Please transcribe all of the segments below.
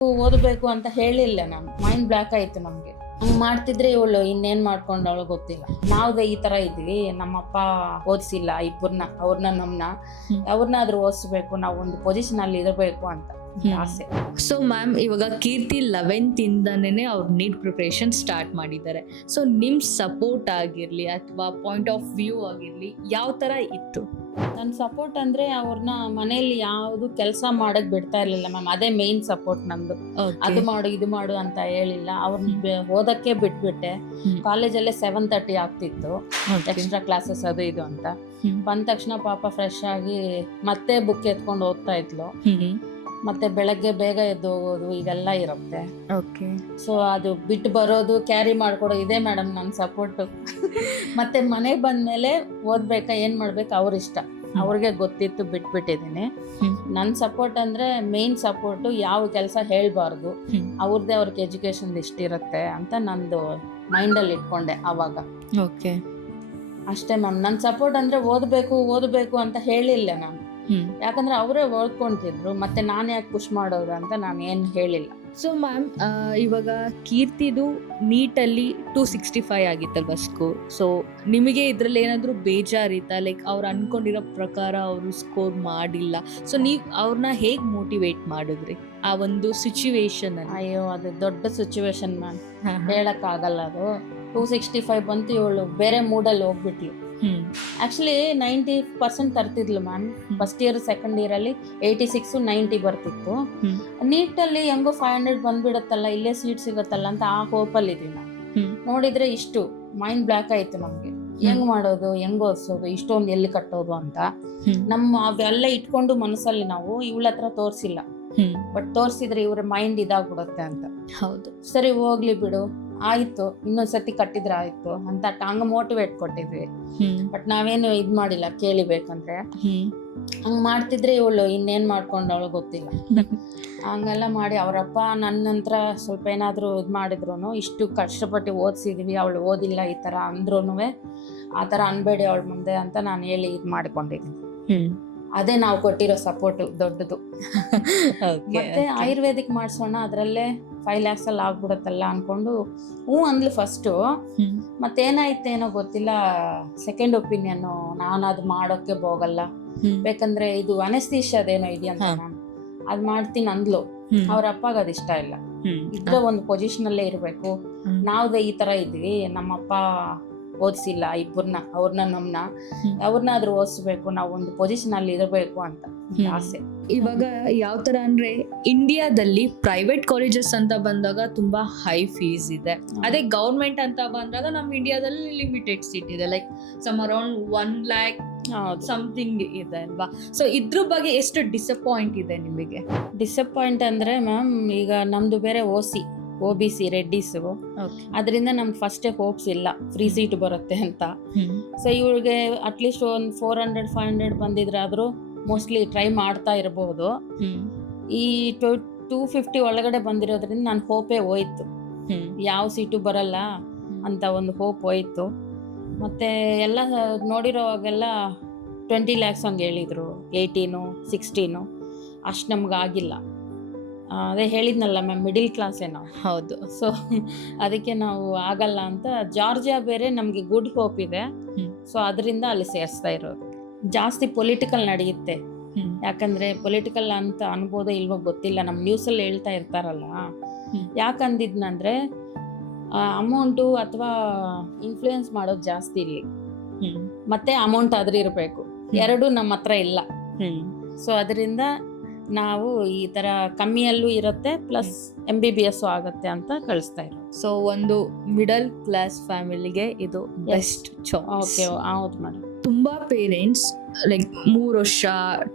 ಓದಬೇಕು ಅಂತ ಹೇಳಿಲ್ಲ. ನಾನು ಮೈಂಡ್ ಬ್ಲಾಕ್ ಆಯ್ತು ನಮ್ಗೆ. ಹಂಗ್ ಮಾಡ್ತಿದ್ರೆ ಇವಳು ಇನ್ನೇನ್ ಮಾಡ್ಕೊಂಡವಳು ಗೊತ್ತಿಲ್ಲ. ನಾವ್ ಈ ತರ ಇದ್ವಿ, ನಮ್ಮಪ್ಪ ಓದಿಸಿಲ್ಲ ಇಬ್ಬರನ್ನ, ಅವ್ರನ್ನಾದ್ರೂ ಓದಿಸ್ಬೇಕು, ನಾವು ಒಂದು ಪೊಸಿಷನ್ ಅಲ್ಲಿ ಇರಬೇಕು ಅಂತ ಆಸೆ. ಸೊ ಮ್ಯಾಮ್, ಇವಾಗ ಕೀರ್ತಿ 11th ಇಂದಾನೇ ಅವ್ರ ನೀಟ್ ಪ್ರಿಪರೇಷನ್ ಸ್ಟಾರ್ಟ್ ಮಾಡಿದ್ದಾರೆ. ಸೊ ನಿಮ್ ಸಪೋರ್ಟ್ ಆಗಿರ್ಲಿ ಅಥವಾ ಪಾಯಿಂಟ್ ಆಫ್ ವ್ಯೂ ಆಗಿರ್ಲಿ ಯಾವ ತರ ಇತ್ತು? ನನ್ನ ಸಪೋರ್ಟ್ ಅಂದ್ರೆ ಅವ್ರನ್ನ ಮನೆಯಲ್ಲಿ ಯಾವ್ದು ಕೆಲಸ ಮಾಡಕ್ ಬಿಡ್ತಾ ಇರ್ಲಿಲ್ಲ ಮ್ಯಾಮ್. ಅದೇ ಮೇನ್ ಸಪೋರ್ಟ್ ನಮ್ದು. ಅದು ಮಾಡು ಇದು ಮಾಡು ಅಂತ ಹೇಳಿಲ್ಲ. ಅವ್ರನ್ನ ಓದಕ್ಕೆ ಬಿಟ್ಬಿಟ್ಟೆ. ಕಾಲೇಜಲ್ಲೇ 7:30 ಆಗ್ತಿತ್ತು, ಎಕ್ಸ್ಟ್ರಾ ಕ್ಲಾಸಸ್ ಅದು ಇದು ಅಂತ. ಬಂದ ತಕ್ಷಣ ಪಾಪ ಫ್ರೆಶ್ ಆಗಿ ಮತ್ತೆ ಬುಕ್ ಎತ್ಕೊಂಡು ಓದ್ತಾ ಇದ್ಲು. ಮತ್ತೆ ಬೆಳಗ್ಗೆ ಬೇಗ ಎದ್ದು ಹೋಗೋದು ಇದೆಲ್ಲ ಇರುತ್ತೆ. ಸೊ ಅದು ಬಿಟ್ಟು ಬರೋದು, ಕ್ಯಾರಿ ಮಾಡ್ಕೊಡೋದು, ಇದೇ ಮೇಡಮ್ ನನ್ನ ಸಪೋರ್ಟು. ಮತ್ತೆ ಮನೆಗೆ ಬಂದ್ಮೇಲೆ ಓದ್ಬೇಕಾ ಏನ್ ಮಾಡ್ಬೇಕು ಅವ್ರ ಇಷ್ಟ, ಅವ್ರಿಗೆ ಗೊತ್ತಿತ್ತು, ಬಿಟ್ಬಿಟ್ಟಿದ್ದೀನಿ. ನನ್ನ ಸಪೋರ್ಟ್ ಅಂದ್ರೆ ಮೇನ್ ಸಪೋರ್ಟು, ಯಾವ ಕೆಲಸ ಹೇಳ್ಬಾರ್ದು, ಅವ್ರಿಗೆ ಎಜುಕೇಶನ್ ಇಷ್ಟಿರುತ್ತೆ ಅಂತ ನಂದು ಮೈಂಡಲ್ಲಿ ಇಟ್ಕೊಂಡೆ ಅವಾಗ. ಅಷ್ಟೇ ಮ್ಯಾಮ್. ನನ್ನ ಸಪೋರ್ಟ್ ಅಂದ್ರೆ ಓದಬೇಕು ಅಂತ ಹೇಳಿಲ್ಲ ನಾನು. ಯಾಕಂದ್ರೆ ಅವರೇ ಓದ್ಕೊಂತಿದ್ರು, ಮತ್ತೆ ನಾನು ಯಾಕೆ ಪುಷ್ ಮಾಡೋದು ಅಂತ ನಾನು ಏನು ಹೇಳಿಲ್ಲ. ಸೊ ಮ್ಯಾಮ್, ಇವಾಗ ಕೀರ್ತಿದು ನೀಟಲ್ಲಿ 265 ಆಗಿತ್ತಲ್ವ ಸ್ಕೋರ್. ಸೊ ನಿಮಗೆ ಇದ್ರಲ್ಲಿ ಏನಾದರೂ ಬೇಜಾರಿತ್ತಾ? ಲೈಕ್ ಅವ್ರು ಅನ್ಕೊಂಡಿರೋ ಪ್ರಕಾರ ಅವರು ಸ್ಕೋರ್ ಮಾಡಿಲ್ಲ. ಸೊ ನೀವು ಅವ್ರನ್ನ ಹೇಗೆ ಮೋಟಿವೇಟ್ ಮಾಡಿದ್ರಿ ಆ ಒಂದು ಸಿಚುವೇಶನ್? ಅಯ್ಯೋ, ಅದು ದೊಡ್ಡ ಸಿಚುವೇಶನ್ ಮ್ಯಾಮ್, ಹೇಳಕ್ಕಾಗಲ್ಲ. ಅದು 265 ಬಂತು, ಇವಳು ಬೇರೆ ಮೂಡಲ್ಲಿ ಹೋಗ್ಬಿಟ್ಲು. ಆಕ್ಚುಲಿ 90% ತರ್ತಿದ್ಲು ma'am. First year second year ಅಲ್ಲಿ 86 90 ಬರ್ತಿತ್ತು. ನೀಟಲ್ಲಿ ಹೆಂಗೋ 500 ಬಂದ್ಬಿಡತ್ತಲ್ಲ, ಇಲ್ಲೇ ಸೀಟ್ ಸಿಗತ್ತಲ್ಲ ಅಂತ ಆ ಹೋಪಲ್ಲಿ ಇದೀನಿ. ನೋಡಿದ್ರೆ ಇಷ್ಟು ಮೈಂಡ್ ಬ್ಲಾಕ್ ಆಯ್ತು ನಮ್ಗೆ. ಹೆಂಗ್ ಮಾಡೋದು, ಹೆಂಗ್ ಓದಿಸೋದು, ಇಷ್ಟೊಂದು ಎಲ್ಲಿ ಕಟ್ಟೋದು ಅಂತ ನಮ್ಮ ಅವೆಲ್ಲ ಇಟ್ಕೊಂಡು ಮನಸ್ಸಲ್ಲಿ ನಾವು ಇವಳ ಹತ್ರ ತೋರ್ಸಿಲ್ಲ. ಬಟ್ ತೋರ್ಸಿದ್ರೆ ಇವ್ರ ಮೈಂಡ್ ಇದಾಗ್ಬಿಡುತ್ತೆ ಅಂತ. ಹೌದು, ಸರಿ ಹೋಗ್ಲಿ ಬಿಡು, ಆಯ್ತು, ಇನ್ನೊಂದ್ಸತಿ ಕಟ್ಟಿದ್ರೆ ಆಯ್ತು ಅಂತ ಹಂಗ ಮೋಟಿವೇಟ್ ಕೊಟ್ಟಿದ್ವಿ. ಬಟ್ ನಾವೇನು ಇದ್ ಮಾಡಿಲ್ಲ ಕೇಳಿಬೇಕಂದ್ರೆ. ಹಂಗ್ ಮಾಡ್ತಿದ್ರೆ ಇವಳು ಇನ್ನೇನ್ ಮಾಡ್ಕೊಂಡವಳು ಗೊತ್ತಿಲ್ಲ. ಹಂಗೆಲ್ಲ ಮಾಡಿ ಅವರಪ್ಪ ನನ್ನ ನಂತರ ಸ್ವಲ್ಪ ಏನಾದ್ರು ಇದ್ ಮಾಡಿದ್ರು, ಇಷ್ಟು ಕಷ್ಟಪಟ್ಟು ಓದಿಸಿದ್ವಿ, ಅವಳು ಓದಿಲ್ಲ ಈ ತರ ಅಂದ್ರೂನುವೆ ಆ ತರ ಅನ್ಬೇಡಿ ಅವಳ ಮುಂದೆ ಅಂತ ನಾನು ಹೇಳಿ ಇದ್ ಮಾಡ್ಕೊಂಡಿದ್ದೀನಿ. ಅದೇ ನಾವು ಕೊಟ್ಟಿರೋ ಸಪೋರ್ಟ್ ದೊಡ್ಡದು. ಮತ್ತೆ ಆಯುರ್ವೇದಿಕ್ ಮಾಡ್ಸೋಣ, ಅದ್ರಲ್ಲೇ 5 lakhs ಅಲ್ಲಿ ಆಗ್ಬಿಡತ್ತಲ್ಲ ಅನ್ಕೊಂಡು ಅಂದ್ಲು ಫಸ್ಟು. ಮತ್ತೇನಾಯ್ತೇನೋ ಗೊತ್ತಿಲ್ಲ, ಸೆಕೆಂಡ್ ಒಪಿನಿಯನ್, ನಾನು ಅದು ಮಾಡೋಕೆ ಹೋಗಲ್ಲ, ಬೇಕಂದ್ರೆ ಇದು ಅನೆಸ್ಥೀಶಿಯಾದೇನೋ ಇದೆಯಂತ ನಾನು ಅದ್ ಮಾಡ್ತೀನಿ ಅಂದ್ಲು. ಅವ್ರ ಅಪ್ಪಗ ಅದ್ ಇಷ್ಟ ಇಲ್ಲ. ಇದ್ರೆ ಒಂದು ಪೊಸಿಷನ್ ಅಲ್ಲೇ ಇರ್ಬೇಕು. ನಾವ್ ಈ ತರ ಇದ್ವಿ, ನಮ್ಮಪ್ಪ ಓದಿಸಿಲ್ಲ ಇಬ್ಬರನ್ನ, ಅವ್ರನ್ನಾದ್ರೂ ಓದಿಸ್ಬೇಕು, ನಾವು ಒಂದು ಪೊಸಿಷನ್ ಅಲ್ಲಿ ಇರಬೇಕು ಅಂತ ಆಸೆ. ಇವಾಗ ಯಾವ ತರ ಅಂದ್ರೆ, ಇಂಡಿಯಾದಲ್ಲಿ ಪ್ರೈವೇಟ್ ಕಾಲೇಜಸ್ ಅಂತ ಬಂದಾಗ ತುಂಬಾ ಹೈ ಫೀಸ್ ಇದೆ. ಅದೇ ಗೌರ್ಮೆಂಟ್ ಅಂತ ಬಂದಾಗ ನಮ್ಮ ಇಂಡಿಯಾದಲ್ಲಿ ಲಿಮಿಟೆಡ್ ಸೀಟ್ ಇದೆ, like some around 1 lakh something ಇದೆ ಅಲ್ವಾ? ಸೊ ಇದ್ರ ಬಗ್ಗೆ ಎಷ್ಟು ಡಿಸಪಾಯಿಂಟ್ ಇದೆ ನಿಮಗೆ? ಡಿಸಪಾಯಿಂಟ್ ಅಂದ್ರೆ ಮ್ಯಾಮ್, ಈಗ ನಮ್ದು ಬೇರೆ OBC ರೆಡ್ಡಿಸ್, ಅದರಿಂದ ನಮ್ಗೆ ಫಸ್ಟೇ ಹೋಪ್ಸ್ ಇಲ್ಲ ಫ್ರೀ ಸೀಟ್ ಬರುತ್ತೆ ಅಂತ. ಸೊ ಇವ್ರಿಗೆ ಅಟ್ಲೀಸ್ಟ್ ಒಂದು 400-500 ಬಂದಿದ್ರಾದ್ರೂ ಮೋಸ್ಟ್ಲಿ ಟ್ರೈ ಮಾಡ್ತಾ ಇರಬಹುದು. ಈ 250 ಒಳಗಡೆ ಬಂದಿರೋದ್ರಿಂದ ನನ್ನ ಹೋಪೇ ಹೋಯ್ತು, ಯಾವ ಸೀಟು ಬರಲ್ಲ ಅಂತ ಒಂದು ಹೋಪ್ ಹೋಯ್ತು. ಮತ್ತೆ ಎಲ್ಲ ನೋಡಿರೋವಾಗೆಲ್ಲ 20 lakhs ಹಂಗೆ ಹೇಳಿದ್ರು, 18, 16 ಅಷ್ಟು ನಮ್ಗೆ ಆಗಿಲ್ಲ. ಅದೇ ಹೇಳಿದ್ನಲ್ಲ ಮ್ಯಾಮ್, ಮಿಡಿಲ್ ಕ್ಲಾಸೇ ನಾವು. ಹೌದು. ಸೊ ಅದಕ್ಕೆ ನಾವು ಆಗಲ್ಲ ಅಂತ. ಜಾರ್ಜಿಯಾ ಬೇರೆ ನಮ್ಗೆ ಗುಡ್ ಹೋಪ್ ಇದೆ, ಸೊ ಅದರಿಂದ ಅಲ್ಲಿ ಸೇರಿಸ್ತಾ ಇರೋದು. ಜಾಸ್ತಿ ಪೊಲಿಟಿಕಲ್ ನಡೆಯುತ್ತೆ, ಯಾಕಂದ್ರೆ ಪೊಲಿಟಿಕಲ್ ಅಂತ ಅನ್ಬೋದೋ ಇಲ್ವೋ ಗೊತ್ತಿಲ್ಲ, ನಮ್ ನ್ಯೂಸಲ್ಲಿ ಹೇಳ್ತಾ ಇರ್ತಾರಲ್ಲ. ಯಾಕಂದಿದ್ನಂದ್ರೆ ಅಮೌಂಟು ಅಥವಾ ಇನ್ಫ್ಲೂಯೆನ್ಸ್ ಮಾಡೋದು ಜಾಸ್ತಿ ಇಲ್ಲಿ, ಮತ್ತೆ ಅಮೌಂಟ್ ಆದ್ರೆ ಇರಬೇಕು, ಎರಡು ನಮ್ಮ ಹತ್ರ ಇಲ್ಲ. ಸೊ ಅದರಿಂದ ನಾವು ಈ ತರ ಕಮ್ಮಿಯಲ್ಲೂ ಇರುತ್ತೆ, ಪ್ಲಸ್ MBBS ಆಗುತ್ತೆ ಅಂತ ಕಳಿಸ್ತಾ ಇರೋದು. ಸೊ ಒಂದು ಮಿಡಲ್ ಕ್ಲಾಸ್ ಫ್ಯಾಮಿಲಿಗೆ ಇದು ಬೆಸ್ಟ್ ಚಾಯ್ಸ್. ಹೌದು ಮೇಡಮ್. ತುಂಬಾ ಪೇರೆಂಟ್ಸ್ ಲೈಕ್ 3 ವರ್ಷ,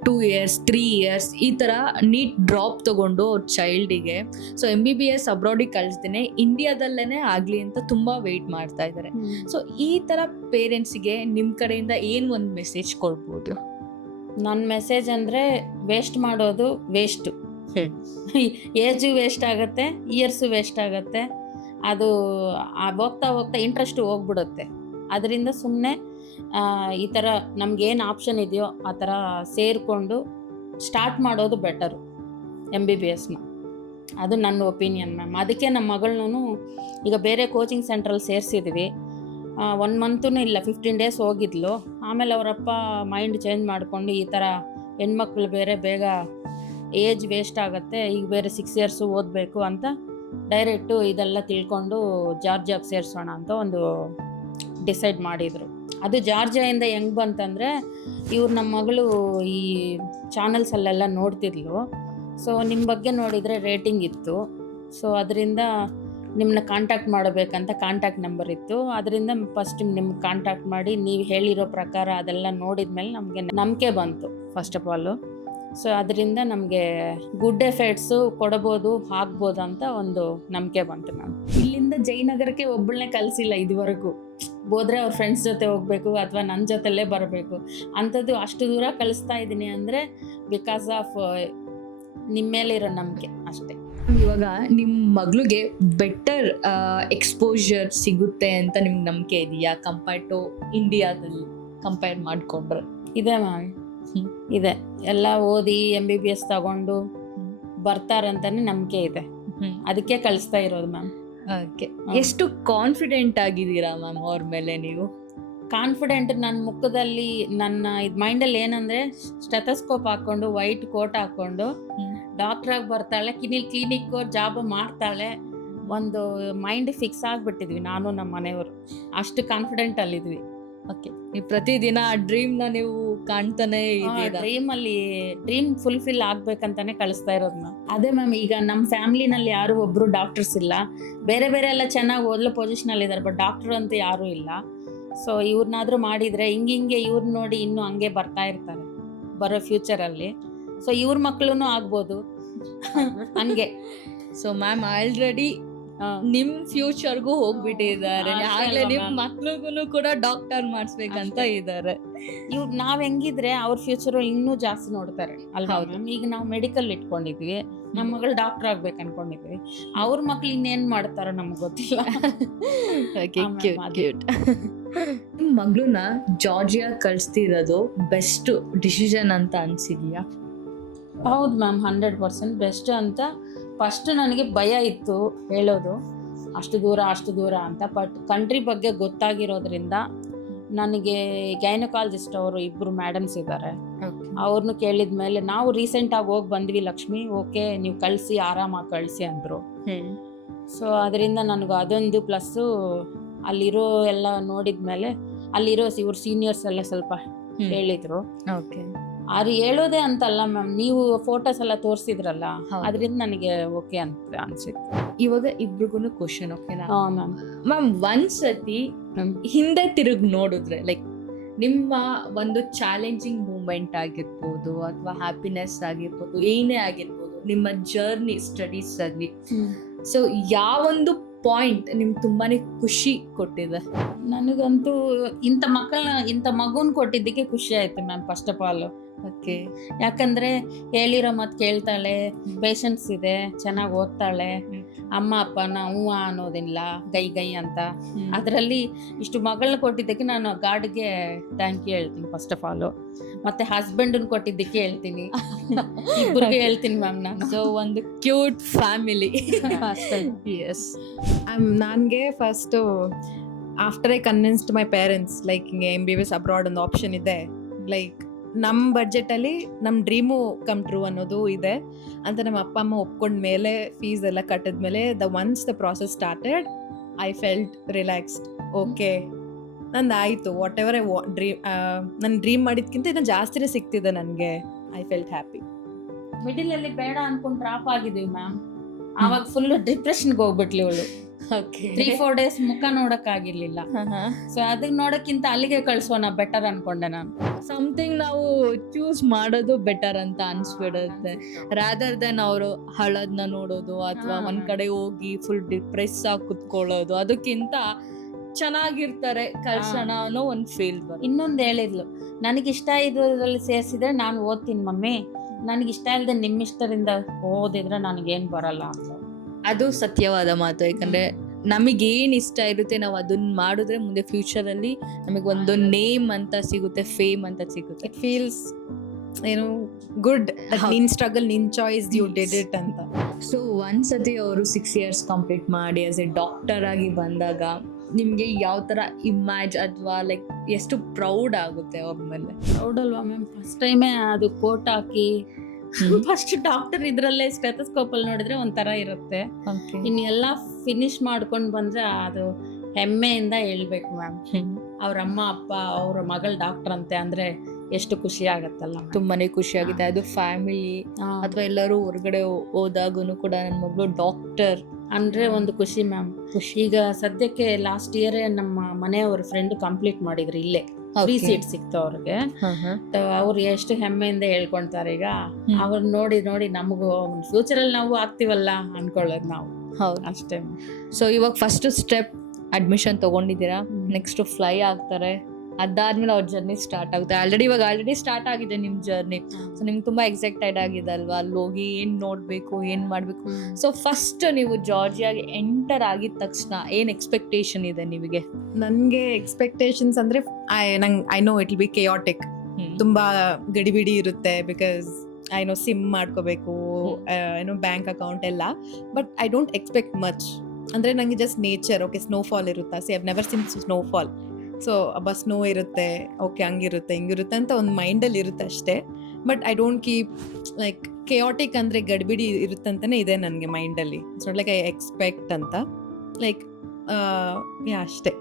2 years, 3 years ಈ ತರ ನೀಟ್ ಡ್ರಾಪ್ ತಗೊಂಡು ಅವ್ರ ಚೈಲ್ಡಿಗೆ ಸೊ MBBS ಅಬ್ರಾಡಿಗೆ ಕಳಿಸ್ದೇನೆ ಇಂಡಿಯಾದಲ್ಲೇನೆ ಆಗ್ಲಿ ಅಂತ ತುಂಬಾ ವೇಟ್ ಮಾಡ್ತಾ ಇದ್ದಾರೆ. ಸೊ ಈ ತರ ಪೇರೆಂಟ್ಸ್ಗೆ ನಿಮ್ ಕಡೆಯಿಂದ ಏನ್ ಒಂದು ಮೆಸೇಜ್ ಕೊಡ್ಬೋದು? ನನ್ನ ಮೆಸೇಜ್ ಅಂದರೆ, ವೇಸ್ಟ್ ಮಾಡೋದು ವೇಸ್ಟು, ಏಜು ವೇಸ್ಟ್ ಆಗುತ್ತೆ, ಇಯರ್ಸು ವೇಸ್ಟ್ ಆಗುತ್ತೆ. ಅದು ಹೋಗ್ತಾ ಹೋಗ್ತಾ ಇಂಟ್ರೆಸ್ಟು ಹೋಗ್ಬಿಡುತ್ತೆ. ಅದರಿಂದ ಸುಮ್ಮನೆ ಈ ಥರ ನಮಗೇನು ಆಪ್ಷನ್ ಇದೆಯೋ ಆ ಥರ ಸೇರಿಕೊಂಡು ಸ್ಟಾರ್ಟ್ ಮಾಡೋದು ಬೆಟರು MBBSನ. ಅದು ನನ್ನ ಒಪಿನಿಯನ್ ಮ್ಯಾಮ್. ಅದಕ್ಕೆ ನಮ್ಮ ಮಗಳನ್ನೂ ಈಗ ಬೇರೆ ಕೋಚಿಂಗ್ ಸೆಂಟ್ರಲ್ಲಿ ಸೇರಿಸಿದ್ವಿ. 1 ಮಂತೂ ಇಲ್ಲ, 15 ಡೇಸ್ ಹೋಗಿದ್ಲು. ಆಮೇಲೆ ಅವರಪ್ಪ ಮೈಂಡ್ ಚೇಂಜ್ ಮಾಡಿಕೊಂಡು ಈ ಥರ ಹೆಣ್ಮಕ್ಳು ಬೇರೆ ಬೇಗ ಏಜ್ ವೇಸ್ಟ್ ಆಗುತ್ತೆ, ಈಗ ಬೇರೆ 6 ಇಯರ್ಸು ಓದಬೇಕು ಅಂತ ಡೈರೆಕ್ಟು ಇದೆಲ್ಲ ತಿಳ್ಕೊಂಡು ಜಾರ್ಜಿಯಾಗೆ ಸೇರಿಸೋಣ ಅಂತ ಒಂದು ಡಿಸೈಡ್ ಮಾಡಿದರು. ಅದು ಜಾರ್ಜಿಯಾಯಿಂದ ಹೆಂಗೆ ಬಂತಂದರೆ, ಇವ್ರು ನಮ್ಮ ಮಗಳು ಈ ಚಾನಲ್ಸಲ್ಲೆಲ್ಲ ನೋಡ್ತಿದ್ಲು. ಸೊ ನಿಮ್ಮ ಬಗ್ಗೆ ನೋಡಿದರೆ ರೇಟಿಂಗ್ ಇತ್ತು. ಸೊ ಅದರಿಂದ ನಿಮ್ಮನ್ನ ಕಾಂಟ್ಯಾಕ್ಟ್ ಮಾಡಬೇಕಂತ ಕಾಂಟ್ಯಾಕ್ಟ್ ನಂಬರ್ ಇತ್ತು. ಅದರಿಂದ ಫಸ್ಟ್ ನಿಮ್ಗೆ ಕಾಂಟ್ಯಾಕ್ಟ್ ಮಾಡಿ ನೀವು ಹೇಳಿರೋ ಪ್ರಕಾರ ಅದೆಲ್ಲ ನೋಡಿದ ಮೇಲೆ ನಮಗೆ ನಂಬಿಕೆ ಬಂತು ಫಸ್ಟ್ ಆಫ್ ಆಲು. ಸೊ ಅದರಿಂದ ನಮಗೆ ಗುಡ್ ಎಫೆಕ್ಟ್ಸು ಕೊಡ್ಬೋದು, ಆಗ್ಬೋದು ಅಂತ ಒಂದು ನಂಬಿಕೆ ಬಂತು ಮ್ಯಾಮ್. ಇಲ್ಲಿಂದ ಜಯನಗರಕ್ಕೆ ಒಬ್ಬಳನ್ನೇ ಕಲಿಸಿಲ್ಲ ಇದುವರೆಗೂ. ಹೋದ್ರೆ ಅವ್ರ ಫ್ರೆಂಡ್ಸ್ ಜೊತೆ ಹೋಗಬೇಕು ಅಥವಾ ನನ್ನ ಜೊತೆಲೇ ಬರಬೇಕು ಅಂಥದ್ದು ಅಷ್ಟು ದೂರ ಕಲಿಸ್ತಾ ಇದ್ದೀನಿ ಅಂದರೆ ಬಿಕಾಸ್ ಆಫ್ ನಿಮ್ಮ ಮೇಲಿರೋ ನಂಬಿಕೆ ಅಷ್ಟೇ. ಇವಾಗ ನಿಮ್ಮ ಮಗಳಿಗೆ ಬೆಟರ್ ಎಕ್ಸ್ಪೋಜರ್ ಸಿಗುತ್ತೆ ಅಂತ ನಿಮ್ಗೆ ನಂಬಿಕೆ ಇದೆಯಾ ಕಂಪೇರ್ ಟು ಇಂಡಿಯಾದಲ್ಲಿ ಕಂಪೇರ್ ಮಾಡಿಕೊಂಡ್ರೆ? ಇದೆ ಮ್ಯಾಮ್, ಇದೆ. ಎಲ್ಲ ಓದಿ MBBS ತಗೊಂಡು ಬರ್ತಾರಂತಾನೆ ನಂಬಿಕೆ ಇದೆ. ಅದಕ್ಕೆ ಕಳಿಸ್ತಾ ಇರೋದು ಮ್ಯಾಮ್. ಓಕೆ, ಎಷ್ಟು ಕಾನ್ಫಿಡೆಂಟ್ ಆಗಿದ್ದೀರಾ ಮ್ಯಾಮ್ ಅವ್ರ ಮೇಲೆ ನೀವು? ಕಾನ್ಫಿಡೆಂಟ್ ನನ್ನ ಮುಖದಲ್ಲಿ, ನನ್ನ ಇದು ಮೈಂಡಲ್ಲಿ ಏನಂದರೆ, ಸ್ಟೆಥೋಸ್ಕೋಪ್ ಹಾಕ್ಕೊಂಡು ವೈಟ್ ಕೋಟ್ ಹಾಕ್ಕೊಂಡು ಡಾಕ್ಟ್ರಾಗಿ ಬರ್ತಾಳೆ, ಕ್ಲಿನಿಕ್ ಜಾಬ್ ಮಾಡ್ತಾಳೆ, ಒಂದು ಮೈಂಡ್ ಫಿಕ್ಸ್ ಆಗಿಬಿಟ್ಟಿದ್ವಿ ನಾನು ನಮ್ಮ ಮನೆಯವರು. ಅಷ್ಟು ಕಾನ್ಫಿಡೆಂಟ್ ಅಲ್ಲಿದ್ವಿ. ಓಕೆ, ನೀವು ಪ್ರತಿದಿನ ಆ ಡ್ರೀಮ್ನ ನೀವು ಕಾಣ್ತಾನೆ ಇದ್ದೀರಾ? ಡ್ರೀಮ್ ಫುಲ್ಫಿಲ್ ಆಗ್ಬೇಕಂತಾನೆ ಕಳಿಸ್ತಾ ಇರೋದು ಮ್ಯಾಮ್. ಅದೇ ಮ್ಯಾಮ್, ಈಗ ನಮ್ಮ ಫ್ಯಾಮಿಲಿನಲ್ಲಿ ಯಾರು ಒಬ್ರು ಡಾಕ್ಟರ್ಸ್ ಇಲ್ಲ. ಬೇರೆ ಬೇರೆ ಎಲ್ಲ ಚೆನ್ನಾಗಿ ಓದಲು ಪೊಸಿಷನಲ್ಲಿ ಇದ್ದಾರೆ, ಬಟ್ ಡಾಕ್ಟರ್ ಅಂತ ಯಾರೂ ಇಲ್ಲ. ಸೊ ಇವ್ರನ್ನಾದ್ರೂ ಮಾಡಿದರೆ ಹಿಂಗೆ ಇವ್ರನ್ನ ನೋಡಿ ಇನ್ನೂ ಹಂಗೆ ಬರ್ತಾ ಇರ್ತಾರೆ ಬರೋ ಫ್ಯೂಚರಲ್ಲಿ. ಸೊ ಇವ್ರ ಮಕ್ಕಳು ಆಗ್ಬೋದು ಹಂಗೆ. ಸೊ ಮ್ಯಾಮ್ ಆಲ್ರೆಡಿ ನಿಮ್ ಫ್ಯೂಚರ್ಗೂ ಹೋಗ್ಬಿಟ್ಟಿದ್ದಾರೆ, ಆಗ್ಲೇ ನಿಮ್ ಮಕ್ಳಿಗೂ ಕೂಡ ಡಾಕ್ಟರ್ ಮಾಡಿಸ್ಬೇಕಂತ ಇದ್ದಾರೆ. ಇವ್ ನಾವ್ ಹೆಂಗಿದ್ರೆ ಅವ್ರ ಫ್ಯೂಚರ್ ಇನ್ನೂ ಜಾಸ್ತಿ ನೋಡ್ತಾರೆ ಅಲ್ವಾ ಮ್ಯಾಮ್. ಈಗ ನಾವು ಮೆಡಿಕಲ್ ಇಟ್ಕೊಂಡಿದ್ವಿ, ನಮ್ಮ ಮಗಳು ಡಾಕ್ಟರ್ ಆಗ್ಬೇಕು ಅನ್ಕೊಂಡಿದ್ವಿ. ಅವ್ರ ಮಕ್ಳು ಇನ್ನೇನ್ ಮಾಡ್ತಾರೋ ನಮ್ಗೆ ಗೊತ್ತಿಲ್ಲ. ನಿಮ್ ಮಗಳನ್ನ ಜಾರ್ಜಿಯಾ ಕಳಿಸ್ತಿರೋದು ಬೆಸ್ಟ್ ಡಿಸಿಷನ್ ಅಂತ ಅನ್ಸಿದ್ಯಾ? ಹೌದು ಮ್ಯಾಮ್, 100% ಬೆಸ್ಟ್ ಅಂತ. ಫಸ್ಟ್ ನನಗೆ ಭಯ ಇತ್ತು ಹೇಳೋದು, ಅಷ್ಟು ದೂರ ಅಂತ. ಬಟ್ ಕಂಟ್ರಿ ಬಗ್ಗೆ ಗೊತ್ತಾಗಿರೋದ್ರಿಂದ ನನಗೆ ಗೈನಕಾಲಜಿಸ್ಟ್ ಅವರು 2 ಮೇಡಮ್ಸ್ ಇದ್ದಾರೆ, ಅವ್ರನ್ನ ಕೇಳಿದ ಮೇಲೆ ನಾವು ರೀಸೆಂಟಾಗಿ ಹೋಗಿ ಬಂದ್ವಿ ಲಕ್ಷ್ಮಿ, ಓಕೆ ನೀವು ಕಳಿಸಿ, ಆರಾಮಾಗಿ ಕಳಿಸಿ ಅಂದರು. ಸೊ ಅದರಿಂದ ನನಗೆ ಅದೊಂದು ಪ್ಲಸ್ಸು. ಅಲ್ಲಿರೋ ಎಲ್ಲ ನೋಡಿದ ಮೇಲೆ ಅಲ್ಲಿರೋ ಇವ್ರ ಸೀನಿಯರ್ಸ್ ಎಲ್ಲ ಸ್ವಲ್ಪ ಹೇಳಿದರು. ಅವ್ರು ಹೇಳೋದೇ ಅಂತಲ್ಲ ಮ್ಯಾಮ್, ನೀವು ಫೋಟೋಸ್ ಎಲ್ಲ ತೋರಿಸಿದ್ರಲ್ಲ, ಅದರಿಂದ ನನಗೆ ಓಕೆ ಅಂತ ಅನ್ಸಿತ್ತು. ಇವಾಗ ಇಬ್ರಿಗೂ ಕ್ವಶನ್, ಓಕೆನಾ ಮ್ಯಾಮ್? ಮ್ಯಾಮ್, ಒಂದ್ಸತಿ ಹಿಂದೆ ತಿರುಗಿ ನೋಡಿದ್ರೆ, ಲೈಕ್ ನಿಮ್ಮ ಒಂದು ಚಾಲೆಂಜಿಂಗ್ ಮೂಮೆಂಟ್ ಆಗಿರ್ಬೋದು ಅಥವಾ ಹ್ಯಾಪಿನೆಸ್ ಆಗಿರ್ಬೋದು, ಏನೇ ಆಗಿರ್ಬೋದು, ನಿಮ್ಮ ಜರ್ನಿ ಸ್ಟಡೀಸ್ ಆಗಲಿ, ಸೊ ಯಾವೊಂದು ಪಾಯಿಂಟ್ ನಿಮ್ಗೆ ತುಂಬಾನೇ ಖುಷಿ ಕೊಟ್ಟಿದೆ? ನನಗಂತೂ ಇಂಥ ಮಗುನ್ ಕೊಟ್ಟಿದ್ದಕ್ಕೆ ಖುಷಿ ಆಯ್ತು ma'am first of all. Okay, ಯಾಕಂದ್ರೆ ಹೇಳಿರೋ ಮಾತು ಕೇಳ್ತಾಳೆ, ಪೇಷನ್ಸ್ ಇದೆ, ಚೆನ್ನಾಗಿ ಓದ್ತಾಳೆ, ಅಮ್ಮ ಅಪ್ಪನ ಹೂವ ಅನ್ನೋದಿಲ್ಲ ಗೈ ಅಂತ. ಅದರಲ್ಲಿ ಇಷ್ಟು ಮಗಳನ್ನ ಕೊಟ್ಟಿದ್ದಕ್ಕೆ ನಾನು ಗಾಡ್ಗೆ ಥ್ಯಾಂಕ್ ಯು ಹೇಳ್ತೀನಿ ಫಸ್ಟ್ ಆಫ್ ಆಲು. ಮತ್ತೆ ಹಸ್ಬೆಂಡನ್ ಕೊಟ್ಟಿದ್ದಕ್ಕೆ ಹೇಳ್ತೀನಿ, ಇಬ್ಬರಿಗೆ ಹೇಳ್ತೀನಿ ಮ್ಯಾಮ್ ನಾನು. ಸೊ ಒಂದು ಕ್ಯೂಟ್ ಫ್ಯಾಮಿಲಿ. ಎಸ್, ನನಗೆ first after I convinced my parents like ಹಿಂಗೆ MBBS ಅಬ್ರಾಡ್ ಒಂದು ಆಪ್ಷನ್ ಇದೆ, ಲೈಕ್ ನಮ್ಮ ಬಡ್ಜೆಟಲ್ಲಿ ನಮ್ಮ ಡ್ರೀಮು ಕಮ್ ಟ್ರೂ ಅನ್ನೋದು ಇದೆ ಅಂತ ನಮ್ಮ ಅಪ್ಪ ಅಮ್ಮ ಒಪ್ಕೊಂಡ ಮೇಲೆ, ಫೀಸ್ ಎಲ್ಲ ಕಟ್ಟಿದ್ಮೇಲೆ once the process started, I felt relaxed. Okay, ನಂದು ಆಯಿತು, ವಾಟ್ ಎವರ್ ನನ್ನ ಡ್ರೀಮ್ ಮಾಡಿದ್ಕಿಂತ ಇನ್ನೂ ಜಾಸ್ತಿನೇ ಸಿಗ್ತಿದೆ ನನಗೆ. I felt happy. ಮಿಡಿಲಲ್ಲಿ ಬೇಡ ಅನ್ಕೊಂಡು ಡ್ರಾಪ್ ಆಗಿದ್ದೀವಿ ಮ್ಯಾಮ್. ಆವಾಗ ಫುಲ್ ಡಿಪ್ರೆಷನ್ಗೆ ಹೋಗ್ಬಿಟ್ಲಿ ಅವಳು. 3-4 ಡೇಸ್ ಮುಖ ನೋಡಕ್ ಆಗಿರ್ಲಿಲ್ಲ. ಸೊ ಅದನ್ನ ನೋಡಕ್ಕಿಂತ ಅಲ್ಲಿಗೆ ಕಳ್ಸೋಣ ಬೆಟರ್ ಅನ್ಕೊಂಡೆ ನಾನು. ಸಮಥಿಂಗ್ ನಾವು ಚೂಸ್ ಮಾಡೋದು ಬೆಟರ್ ಅಂತ ಅನ್ಸ್ಬಿಡುತ್ತೆ, ರಾದರ್ ದೆನ್ ಅವರು ಹಳದ್ನ ನೋಡೋದು ಅಥವಾ ಒಂದ್ ಕಡೆ ಹೋಗಿ ಫುಲ್ ಡಿಪ್ರೆಸ್ ಆಗಿ ಕುತ್ಕೊಳ್ಳೋದು. ಅದಕ್ಕಿಂತ ಚೆನ್ನಾಗಿರ್ತಾರೆ ಕಳ್ಸೋಣ ಅನ್ನೋ ಒಂದು ಫೀಲ್. ಇನ್ನೊಂದು ಹೇಳಿದ್ಲು, ನನಗಿಷ್ಟ ಇದ್ರಲ್ಲಿ ಸೇರಿಸಿದ್ರೆ ನಾನು ಓದ್ತೀನಿ ಮಮ್ಮಿ, ನನಗಿಷ್ಟ ಇಲ್ಲದೆ ನಿಮ್ಮ ಇಷ್ಟದಿಂದ ಓದಿದ್ರೆ ನನಗೇನು ಬರಲ್ಲ ಅಂತ. ಅದು ಸತ್ಯವಾದ ಮಾತು. ಯಾಕಂದ್ರೆ ನಮಗೇನ್ ಇಷ್ಟ ಇರುತ್ತೆ ನಾವು ಅದನ್ನ ಮಾಡಿದ್ರೆ ಮುಂದೆ ಫ್ಯೂಚರ್ ಅಲ್ಲಿ ನಮಗೆ ಒಂದು ನೇಮ್ ಅಂತ ಸಿಗುತ್ತೆ, ಫೇಮ್ ಅಂತ ಸಿಗುತ್ತೆ. ಇಟ್ ಫೀಲ್ಸ್ ಏನು ಗುಡ್, ಹೌದು. ನಿನ್ ಸ್ಟ್ರಗಲ್, ನಿನ್ ಚಾಯ್ಸ್, ಯು ಡಿಡ್ ಇಟ್ ಅಂತ. ಸೊ ಒಂದ್ಸತಿ ಅವರು 6 years ಕಂಪ್ಲೀಟ್ ಮಾಡಿ ಆಸ್ ಎ ಡಾಕ್ಟರ್ ಆಗಿ ಬಂದಾಗ ನಿಮ್ಗೆ ಯಾವ ತರ ಇಮ್ಯಾಜ್ ಅಥವಾ ಲೈಕ್ ಎಷ್ಟು ಪ್ರೌಡ್ ಆಗುತ್ತೆ ಅವ್ರ ಮೇಲೆ? ಹೌದಲ್ವಾ ಮ್ಯಾಮ್, ಫಸ್ಟ್ ಟೈಮೇ ಅದು ಕೋಟ್ ಹಾಕಿ ಫಸ್ಟ್ ಡಾಕ್ಟರ್ ಇದ್ರಲ್ಲೇ ಸ್ಟೆಥೋಸ್ಕೋಪ್ ಅಲ್ಲಿ ನೋಡಿದ್ರೆ ಒಂಥರ ಇರುತ್ತೆ. ಇನ್ನೆಲ್ಲ ಫಿನಿಶ್ ಮಾಡ್ಕೊಂಡು ಬಂದ್ರೆ ಅದು ಹೆಮ್ಮೆಯಿಂದ ಹೇಳ್ಬೇಕು ಮ್ಯಾಮ್. ಅವ್ರ ಅಮ್ಮ ಅಪ್ಪ ಅವ್ರ ಮಗಳ ಡಾಕ್ಟರ್ ಅಂತೆ ಅಂದ್ರೆ ಎಷ್ಟು ಖುಷಿ ಆಗತ್ತಲ್ಲ. ತುಂಬಾನೇ ಖುಷಿ ಆಗಿದೆ. ಅದು ಫ್ಯಾಮಿಲಿ ಅಥವಾ ಎಲ್ಲರೂ ಹೊರಗಡೆ ಹೋದಾಗೂ ಕೂಡ ನನ್ನ ಮಗಳು ಡಾಕ್ಟರ್ ಅಂದ್ರೆ ಒಂದು ಖುಷಿ ಮ್ಯಾಮ್. ಈಗ ಸದ್ಯಕ್ಕೆ ಲಾಸ್ಟ್ ಇಯರ್ ನಮ್ಮ ಮನೆಯವ್ರ ಫ್ರೆಂಡ್ ಕಂಪ್ಲೀಟ್ ಮಾಡಿದ್ರು ಇಲ್ಲೇ, ಫ್ರೀ ಸೀಟ್ ಸಿಕ್ತು ಅವ್ರಿಗೆ. ಅವ್ರು ಎಷ್ಟು ಹೆಮ್ಮೆಯಿಂದ ಹೇಳ್ಕೊಂತಾರೆ. ಈಗ ಅವ್ರ ನೋಡಿ ನೋಡಿ ನಮಗೂ ಫ್ಯೂಚರ್ ಅಲ್ಲಿ ನಾವು ಆಗ್ತೀವಲ್ಲ ಅನ್ಕೊಳ್ಳೋದು ನಾವು. ಹೌದು, ಅಷ್ಟೇ. ಸೊ ಇವಾಗ ಫಸ್ಟ್ ಸ್ಟೆಪ್ ಅಡ್ಮಿಷನ್ ತಗೊಂಡಿದ್ದೀರಾ, ನೆಕ್ಸ್ಟ್ ಫ್ಲೈ ಆಗ್ತಾರೆ, ಅದಾದ್ಮೇಲೆ ಅವ್ರ ಜರ್ನಿ ಸ್ಟಾರ್ಟ್ ಆಗುತ್ತೆ. ಆಲ್ರೆಡಿ ಸ್ಟಾರ್ಟ್ ಆಗಿದೆ ನಿಮ್ ಜರ್ನಿ. ಸೊ ನಿಮ್ಗೆ ತುಂಬಾ ಎಕ್ಸೈಟೆಡ್ ಆಗಿದೆ ಅಲ್ವಾ, ಅಲ್ಲಿ ಹೋಗಿ ಏನ್ ನೋಡ್ಬೇಕು, ಏನ್ ಮಾಡ್ಬೇಕು. ಸೊ ಫಸ್ಟ್ ನೀವು ಜಾರ್ಜಿಯಾಗೆ ಎಂಟರ್ ಆಗಿದ ತಕ್ಷಣ ಏನ್ ಎಕ್ಸ್ಪೆಕ್ಟೇಷನ್ ಇದೆ ನಿಮಗೆ? ನನ್ಗೆ ಎಕ್ಸ್ಪೆಕ್ಟೇಷನ್ಸ್ ಅಂದ್ರೆ I know it will be chaotic. ತುಂಬಾ ಗಡಿಬಿಡಿ ಇರುತ್ತೆ, ಬಿಕಾಸ್ ಐ ನೋ ಸಿಮ್ ಮಾಡ್ಕೋಬೇಕು, ಏನೋ ಬ್ಯಾಂಕ್ ಅಕೌಂಟ್ ಎಲ್ಲ. But I don't expect much. ಅಂದ್ರೆ ನಂಗೆ ಜಸ್ಟ್ ನೇಚರ್, ಓಕೆ ಸ್ನೋಫಾಲ್ ಇರುತ್ತಾ, see I've never seen snowfall. So ಅಬ್ಬ ಸ್ನೋ ಇರುತ್ತೆ, ಓಕೆ ಹಂಗಿರುತ್ತೆ ಹಿಂಗಿರುತ್ತೆ ಅಂತ ಒಂದು ಮೈಂಡಲ್ಲಿ ಇರುತ್ತೆ ಅಷ್ಟೇ. But I don't keep like chaotic ಅಂದರೆ ಗಡಿಬಿಡಿ ಇರುತ್ತಂತಲೇ ಇದೆ ನನಗೆ ಮೈಂಡಲ್ಲಿ. ಸೊ ಲೈಕ್ ಐ ಎಕ್ಸ್ಪೆಕ್ಟ್ ಅಂತ ಲೈಕ್ ಯಾ ಅಷ್ಟೇ.